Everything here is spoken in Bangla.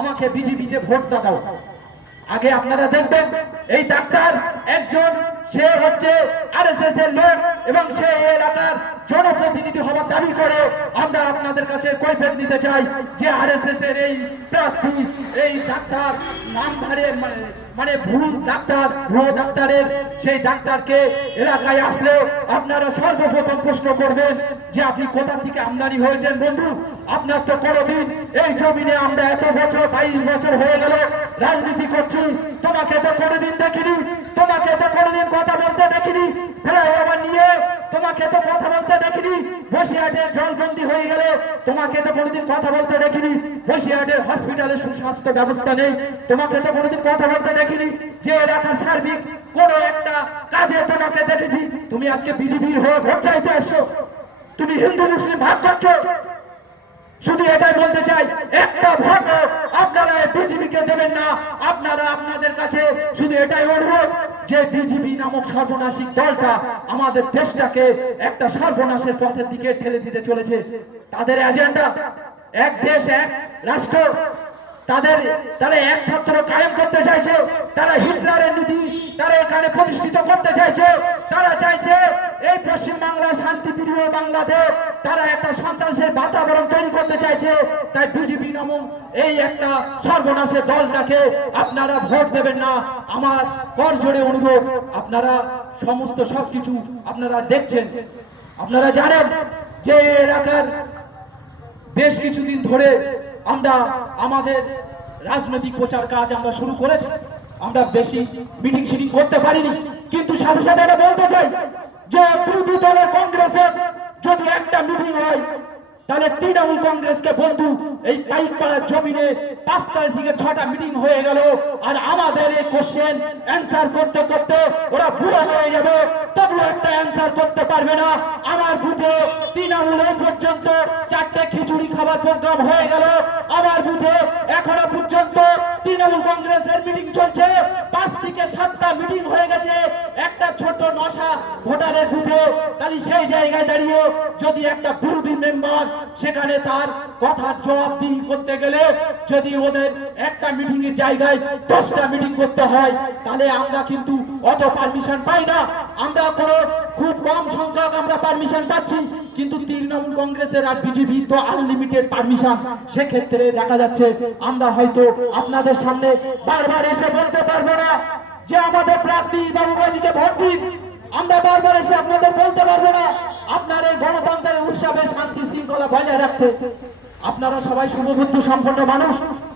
আমাকে বিজেপিতে ভোটটা দাও। আগে আপনারা দেখবেন এই ডাক্তার একজন, সে হচ্ছে আরএসএস এর লোক এবং সে এলাকার জনপ্রতিনিধি হওয়ার দাবি করে। আমরা আপনাদের কাছে কৈফিয়ত দিতে চাই যে আরএসএস এর এই প্রার্থী, এই ডাক্তার নামধারে মানে ভুল ডাক্তার, ভুয়ো ডাক্তারের সেই ডাক্তারকে এলাকায় আসলে আপনারা সর্বপ্রথম প্রশ্ন করবেন যে আপনি কোথা থেকে আমদানি হয়েছেন বন্ধু। আপনার তো কোনোদিন এই জমিনে আমরা এত বছর 22 বছর হয়ে গেল রাজনীতি করছি, তোমাকে তো কোনোদিন দেখিনি, তোমাকে তো কোনোদিন কথা বলতে দেখিনি, ফ্লাইওভার নিয়ে তোমাকে তো কথা বলতে দেখিনি, বসিরহাটের জলবন্দি হয়ে গেলে তোমাকে তো কোনোদিন কথা বলতে দেখিনি, বসিরহাটের হসপিটালে সুস্বাস্থ্য ব্যবস্থা নেই, তোমাকে তো কোনোদিন কথা বলতে দেখিনি, যে এলাকার সার্বিক কোন একটা কাজে তোমাকে দেখেছি। তুমি আজকে বিজেপি হয়ে ভোট চাইতে আসছো, তুমি হিন্দু মুসলিম ভাগ করছো। শুধু এটাই বলতে চাই, একটা ভোট আপনারা বিজেপিকে দেবেন না। আপনারা আপনাদের কাছে শুধু এটাই অনুরোধ যে বিজেপি নামক সর্বনাশী দলটা আমাদের দেশটাকে একটা সর্বনাশের পথের দিকে ঠেলে দিতে চলেছে। তাদের এজেন্ডা এক দেশ এক রাষ্ট্র, তারা এক ছাত্র কায়েম করতে চাইছে, তারা হিটলারের নীতি তারা এখানে প্রতিষ্ঠিত করতে চাইছে, তারা চাইছে এই পশ্চিম বাংলা শান্তিপ্রিয় বাংলাদেশ, তারা একটা সন্ত্রাসের বাতাবরণ তৈরি করতে চাইছে। তাই বিজেপি নামক এই একটা সর্বনাশের দলটাকে আপনারা ভোট দেবেন না। আমার করজোড়ে অনুরোধ, আপনারা সমস্ত সবকিছু আপনারা দেখছেন, আপনারা জানেন যে এলাকার বেশ কিছুদিন ধরে আমরা আমাদের রাজনৈতিক প্রচার কাজ আমরা শুরু করেছি। আমরা বেশি মিটিং শিটিং করতে পারিনি, কিন্তু সাথে সাথে এটা বলতে চাই যে বিরোধী দলের কংগ্রেসের যদি একটা মিটিং হয় তাহলে তৃণমূল কংগ্রেসকে বন্ধু এই পাইকপাড়ার জমিনে 5 তারিখ থেকে 6টা মিটিং হয়ে গেল, আর আমাদের এই কোশ্চেন অ্যান্সার করতে করতে ওরা বুড়ো হয়ে যাবে, তবু একটা অ্যান্সার করতে পারবে না। আমার বুথে তৃণমূল এই পর্যন্ত 4টে খিচুড়ি খাবার প্রোগ্রাম হয়ে গেল, আমার বুথে এখনো পর্যন্ত তৃণমূল কংগ্রেসের মিটিং চলছে, 5 থেকে 7টা মিটিং হয়ে গেছে একটা ছোট নশা ভোটারের বুথে। তাহলে সেই জায়গায় দাঁড়িয়ে যদি একটা বিরোধী মেম্বার সেখানে তার কথার জবাবদিহি করতে গেলে যদি ওদের একটা মিটিং এর জায়গায় 10টা মিটিং করতে হয়, তাহলে আমরা কিন্তু অত পারমিশন পাই না। আমরা খুব কম সংখ্যক আমরা পারমিশন পাচ্ছি, কিন্তু তৃণমূল কংগ্রেসের আর বিজেপি তো আনলিমিটেড পারমিশন। সেক্ষেত্রে দেখা যাচ্ছে আমরা হয়তো আপনাদের সামনে বারবার এসে বলতে পারবো না যে আমাদের প্রার্থী বাবুবাজিকে ভোট দিন, আমরা বারবার এসে আপনাদের বলতে পারবো না আপনার এই গণতন্ত্রের উৎসবে শান্তি শৃঙ্খলা বজায় রাখতে। আপনারা সবাই শুভবুদ্ধি সম্পন্ন মানুষ,